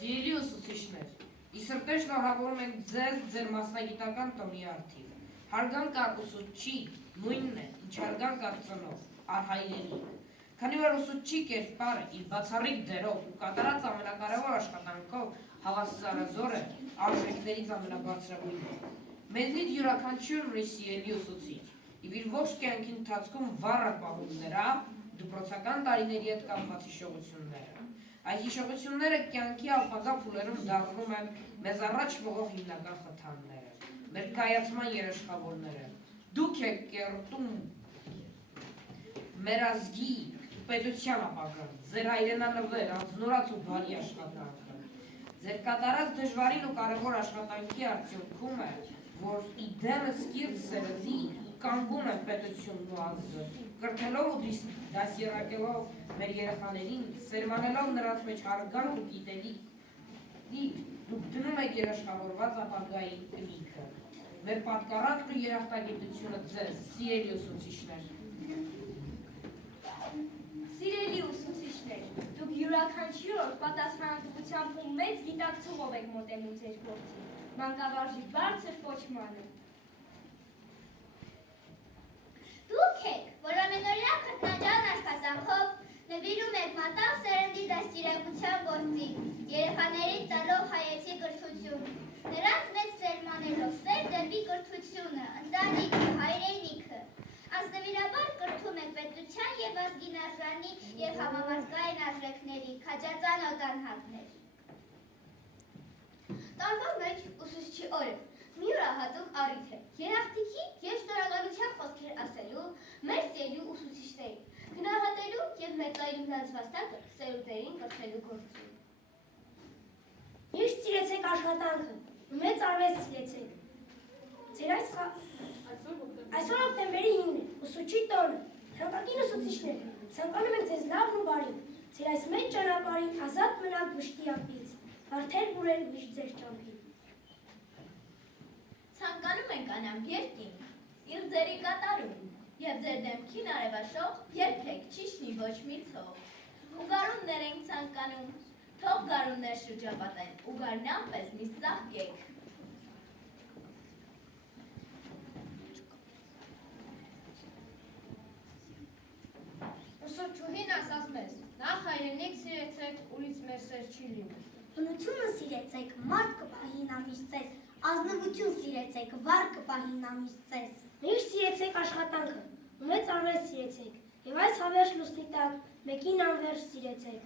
Սիրելի ուսուցիչներ, ի սրտե շնորհավորում ենք ձեզ ձեր մասնագիտական տոնի առթիվ։ Հարգանք ուսուցչի նույնն է, ինչ հարգանք ծնող, արհայրենիք։ Քանի որ ուսուցչի կերպարը իր բացառիկ դերով ու կատարած ամենակարևոր աշխատանքով հավասարազոր է արժեքներից ամենաբարձրագույնը։ Մեզնից յուրաքանչյուրն ունի սիրելի ուսուցիչ, եւ իր ողջ կյանքի ընթացքում վառ է պահում նրա դպրոցական տարիների հետ կապված հիշողությունները։ Այս հիշողությունները կյանքի ապագա փուլերում դառնում են մեզ առաջ մղող հիմնական խթանները, մեր կայացման երաշխավորները։ Դուք եք կերտում մեր ազգի պետության ապագան, ձեր հայրենանվեր, անձնորած ու բարի աշխատանքը։ Ձեր կատարած դժվարին ու կարևոր աշխատանքի արդյունքում է, որ իդեմս կիրթ սերնդի կանգուն է պետությունն ու ազգը, կրթելով ու դասերակելով մեր երեխաներին, սերմանելով նրանց մեջ հարգանք ու գիտելիք, դուք դնում եք երաշխավորված ապագայի կնիքը։ Մեր պատկառակն ու երախտագիտությունը ձեզ, սիրելի ուսուցիչներ։ Սիրելի ուսուցիչներ, դուք յուրաքանչյուր օր պատասխանատվությամբ ու մեծ գիտակցումով եք մոտենում ձեր գործին, մանկավարժի բարձր կոչմանը։ Դուք եք, որ ամենօրյա քրտնաջան աշխատանքով նվիրում եք մատաղ սերնդի դաստիարակության գործին, երեխաներին տալով հայեցի կրթություն, նրանց մեծ սերմանելով սեր դեպի կրթությունը, ընտանիքը, հայրենիքը, ազնվիրաբար կրթում եք պետության և ազգին արժանի և համամասկային արժեքների, քաջածանոթ անհատներ։ Տարվա մեջ ուսուցչի օրը մի յուրահատուկ առիթ է երախտիքի և շնորհակալության խոսքեր ասելու մեր սիրելի ուսուցիչներին, գնահատելու և մեծայելու նրանց վաստակը սերունդերին կրթելու գործում։ Միշտ սիրեցեք աշխատանքը, մեծ արվեստ սիրեցեք։ Ձեր այսօր հոկտեմբերի 9-ն է, ուսուցչի տոնը, թանկագին ուսուցիչներ, ցանկանում ենք ձեզ լավն ու բարին, ձեր այս մեծ ճանապարհին ազատ մնաք վշտի ափից, հարթեր բուրեն միշտ ձեր ճամփին։ Ցանկանում ենք անամ երկինք, իր ձերի կատարում, և ձեր դեմքին արևաշող երբեք չիշնի ոչ մի ցող։ Ու գարուններ ենք ցանկանում, թող գարուններ շրջապատեն, ու գարնան պես մի սաղկեք։ Ուսուցչուհին ասաց մեզ, նախ հայրենիք սիրեցեք, ուրից մեր սեր չի լինի։ Հնությունը սիրեցեք, մարդ կպահի նամից ձեզ, ազնվություն սիրեցեք, վառ կպահի նամից ձեզ։ Միշտ սիրեցեք աշխատանքը, ու մեծ արվեստ սիրեցեք, և այս հավերժ լուսնի տակ մեկին անվերջ սիրեցեք։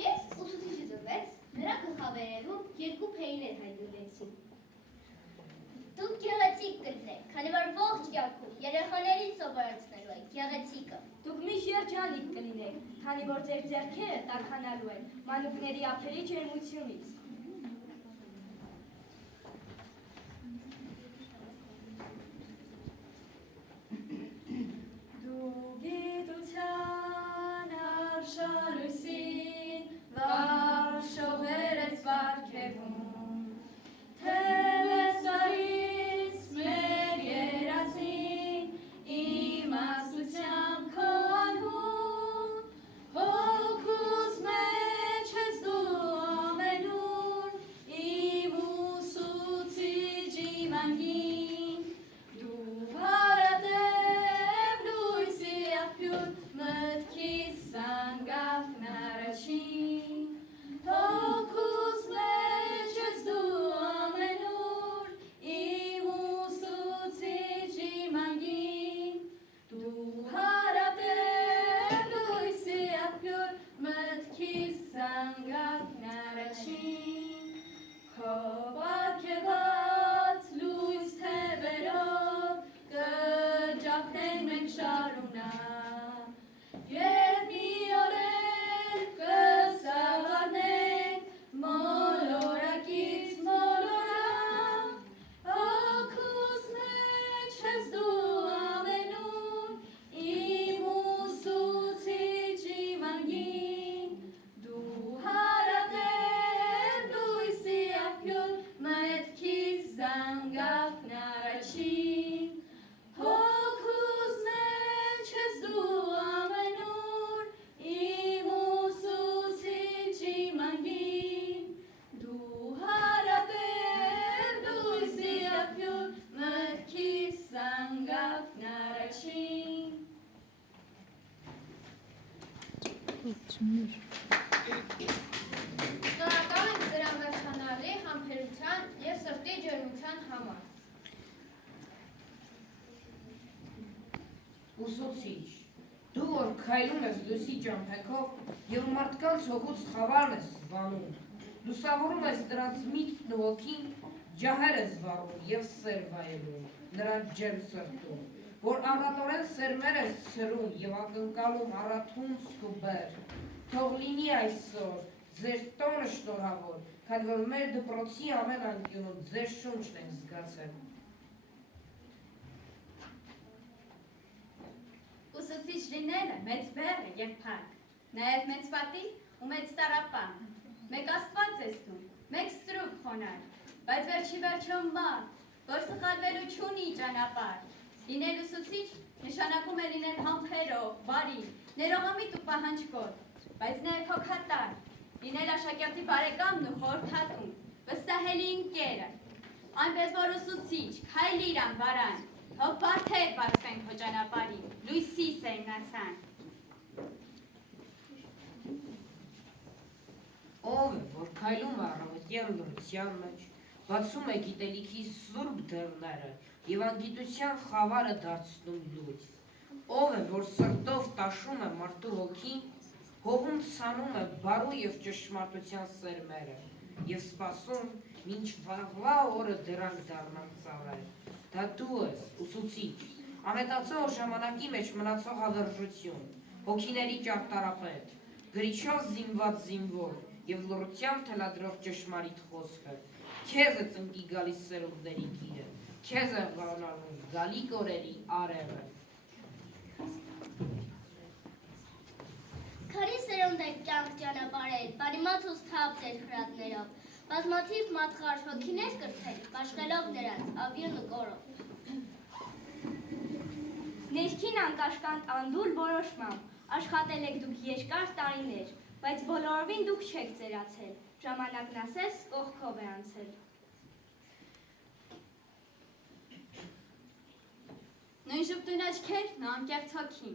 Ես ուսուցիչը ծնվեց, նրա գլխավերևում երկու փեյներ հայտնվեցին։ Դուք գեղեցիկ կլինեք, քանի որ ողջ կյանքում երեխաներին սովորեցնելու եք գեղեցիկը։ Դուք մի երջանիկ կլինեք, քանի որ ձեր ձեռքերը տաքանալու են մանուկների ափերի ջերմությունից։ Դու գիտության արշալույսին վառ շողեր ես պարգևում, թելեսարից մեր երազին իմաստությամբ քո անհուն, հոգուս մեջ ես դու ամենում, Շնորհակալ ենք ձեր անվերջանալի համբերության և սրտի ջերմության համար։ Ուսուցիչ, դու որ քայլում ես լույսի ճամփեքով և մարդկանց հոգուց խավարն ես վանում, լուսավորում ես դրանց միտքն ու հոգին, ջահեր ես վառում և սեր վայելում նրանց ջերմ սրտում, որ առատորեն սերմեր ես ցրում և ակնկալում առաթուն սկուբեր, թող լինի այսօր ձեր տոնը շնորհավոր, քանի որ մեր դպրոցի ամեն անկյունում ձեր շունչն ենք զգացել։ Ուսուցիչ լինելը մեծ բեռ է և փառք, նաև մեծ պատիվ ու մեծ տառապանք, մեկ Աստված ես դու, մեկ ստրուկ խոնարհ, բայց վերջի վերջո մարդ, որ սխալվելու չունի ճանապարհ, լինել ուսուցիչ նշանակում է լինել համբերող, բարի, ներողամիտ ու պահանջկոտ, բայց նաև հոգատար, լինել աշակերտի բարեկամն ու խորհրդատուն, վստահելի ընկերը, այնպես որ ուսուցիչ, քայլիր անվարան, թող բարդեր բացվեն քո ճանապարհին, լույսի սերմնացան։ Ով է, որ քայլում է առավոտյան լռության մեջ, բացում է գիտելիքի սուրբ դռները և անգիտության խավարը դարձնում լույս։ Ով է, որ սրտով տաշում է մարդու հոգին, հողում ցանում է բարու և ճշմարտության սերմերը և սպասում, մինչ վաղվա օրը դրանք դառնան ծառեր։ Դա դու ես, ուսուցիչ, ամետացող ժամանակի մեջ մնացող հավերժություն, հոգիների ճարտարապետ, գրիչով զինված զինվոր և լռությամբ թելադրող ճշմարիտ խոսքը, քեզ է ծնկի գալիս սերունդների գիրը, քեզ է վանալում գալիք օրերի արևը։ Քանի սերունդ եք կյանք ճանապարհել, բարիմաց ու սթափ ձեր խրատներով, բազմաթիվ մատխարժ հոգիներ կրթել, մաշկելով նրանց ավի ու նկորով։ Ներքին անկաշկանդ անդուր որոշմամբ, աշխատել եք դուք երկար տարիներ, բայց բոլորովին դուք չեք ծերացել, ժամանակն ասես կողքով է անցել։ Նույն ժպտուն աչքերն ու անկեղծ հոգին,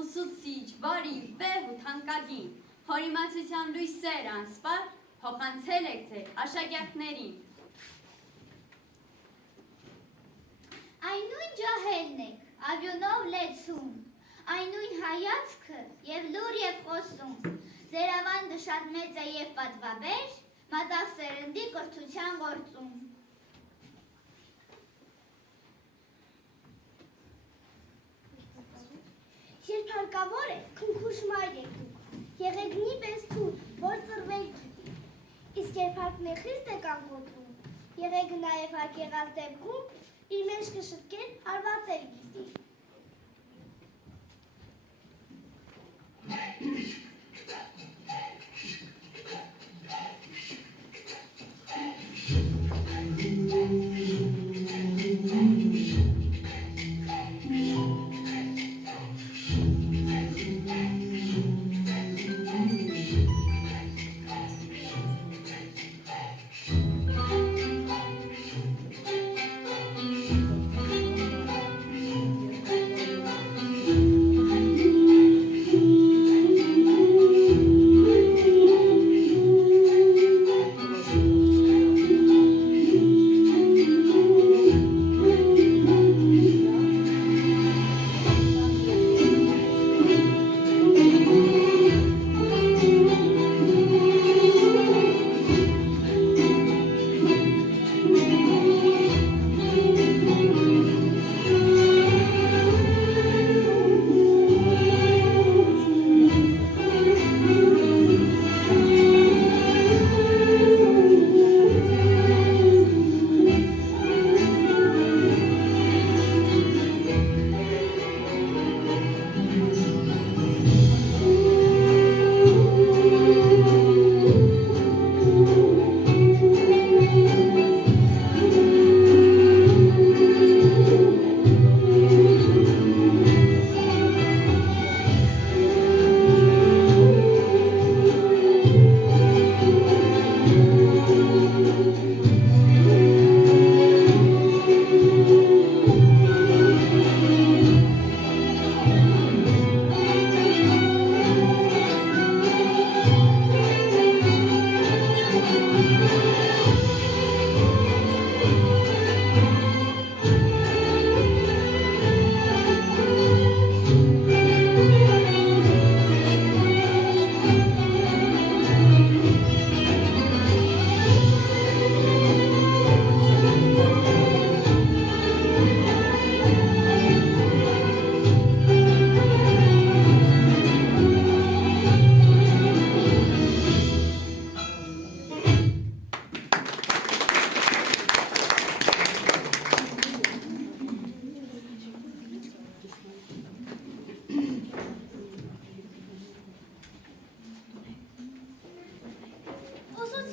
ուսուցիչ, բարի, վեհ ու թանկագին, հորիմացության լույսեր անսպար, փոխանցել եք ձեր աշակերտներին։ Այն նույն ջահելն եք, ավյունով լեցում, այն նույն հայացքը և լուր և խոսում, ձեր ավանդը շատ մեծ է և պատվաբեր, մատաղ սերնդի կրթության գործում։ Երբ հարկավոր է, քնքուշ մայր եք դուք, եղեգնի պես թուր, որ ծռվել գիտի, իսկ երբ հարկն է խիստ եք անգոտրում, եղեգը նաև հարկ եղած դեպքում, իր մեջ կշտկեր հարվածել գիզդի։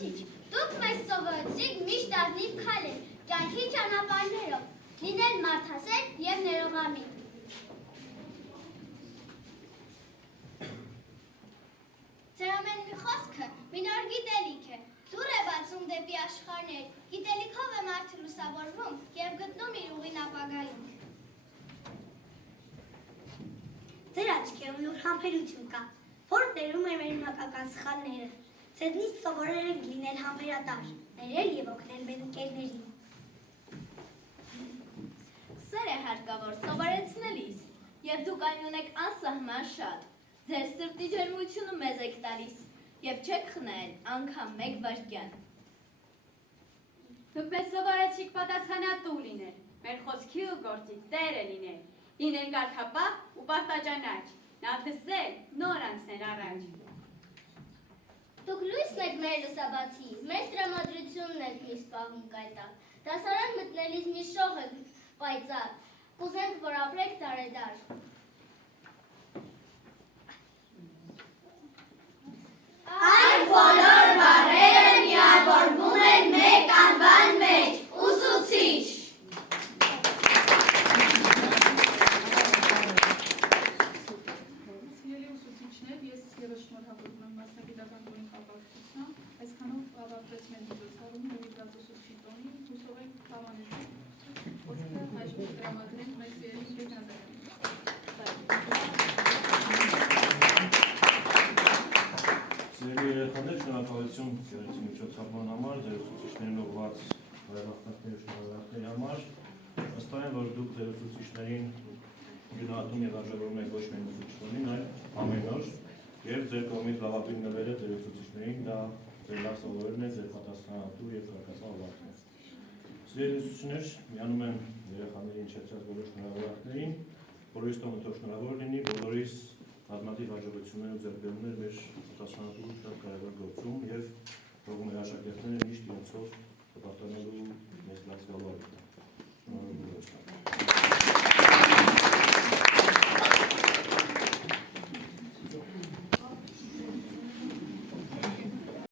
ուսուցիչ, դուք մեզ սովորեցիք միշտ ազնիվ քայլել, կյանքի ճանապարհներով, լինել մարդասեր եւ ներողամիտ։ Ձեր ամեն մի խոսքը մի նոր գիտելիք է, դուռ է բացում դեպի աշխարհներ, գիտելիքով է մարդը լուսավորվում եւ գտնում իր ուղին ապագայում։ Ձեր աչքերում լուր համբերություն կա, որ տերում է մեր մակական սխալները։ Ձեզնից սովորել ենք լինել համբերատար, ներել եւ օգնել մեր ընկերներին։ Սեր է հարկավոր սովորեցնելիս, եւ դուք այն ունեք անսահման շատ։ Ձեր սրտի ջերմությունը մեզ եք տալիս, եւ չեք խնայել անգամ մեկ վայրկյան։ Դուք մեզ սովորեցիք պատասխանատու լինել, մեր խոսքի ու գործի տերը լինել, լինել կարգապահ ու պարտաճանաչ, լավ լսել, նոր անցնել առաջ։ Դուք լույսն եք մեր լուսաբացի, մեր տրամադրությունն եք միշտ պահում կայտակ, դասարան մտնելիս մի շող եք պայծառ, կուզենք, որ ապրեք տարեդար։ Այս բոլոր բառերը միավորվում են մեկ անվան մեջ՝ ուսուցիչ։ Սիրելի ուսուցիչներ, ես ևս շնորհավորում եմ մասնագիտական տոնի կապակցությամբ, այսքանով ավարտվեց մեր միջոցառումը նվիրված ուսուցչի տոնին, հուսով ենք հավանեցիք խոսքը այժմ կտրամադրենք մեր սիրելի Տեր Նազարյանին։ Սիրելի երեխաներ, շնորհակալություն սիրեցի միջոցառման համար, ձեր ուսուցիչներին ուղղված բարեբախտների ու շնորհավորանքների համար։ Վստահ եմ, որ դուք ձեր ուսուցիչներին գնահատում եւ արժևորում եք ոչ միայն ուսուցիչներին, այլ ամեն օր, եւ ձեր կողմից լավագույն նվերը ձեր ուսուցիչներին դա ձեր լավ սովորելն է, ձեր պատասխանատու եւ կարգապահ ավարտն է։ Սիրելի ուսուցիչներ, միանում եմ երեխաներին շրջած բոլոր շնորհավորանքներին, բոլորիս տոնը թող շնորհավոր լինի, բոլորիս բազմաթիվ հաջողություններ ու ձեռքբերումներ մեր պատասխանատու շատ կարևոր գործում եւ թողում մեր աշակերտները միշտ իրենցով պատասխանելու մեծ լավ զգալու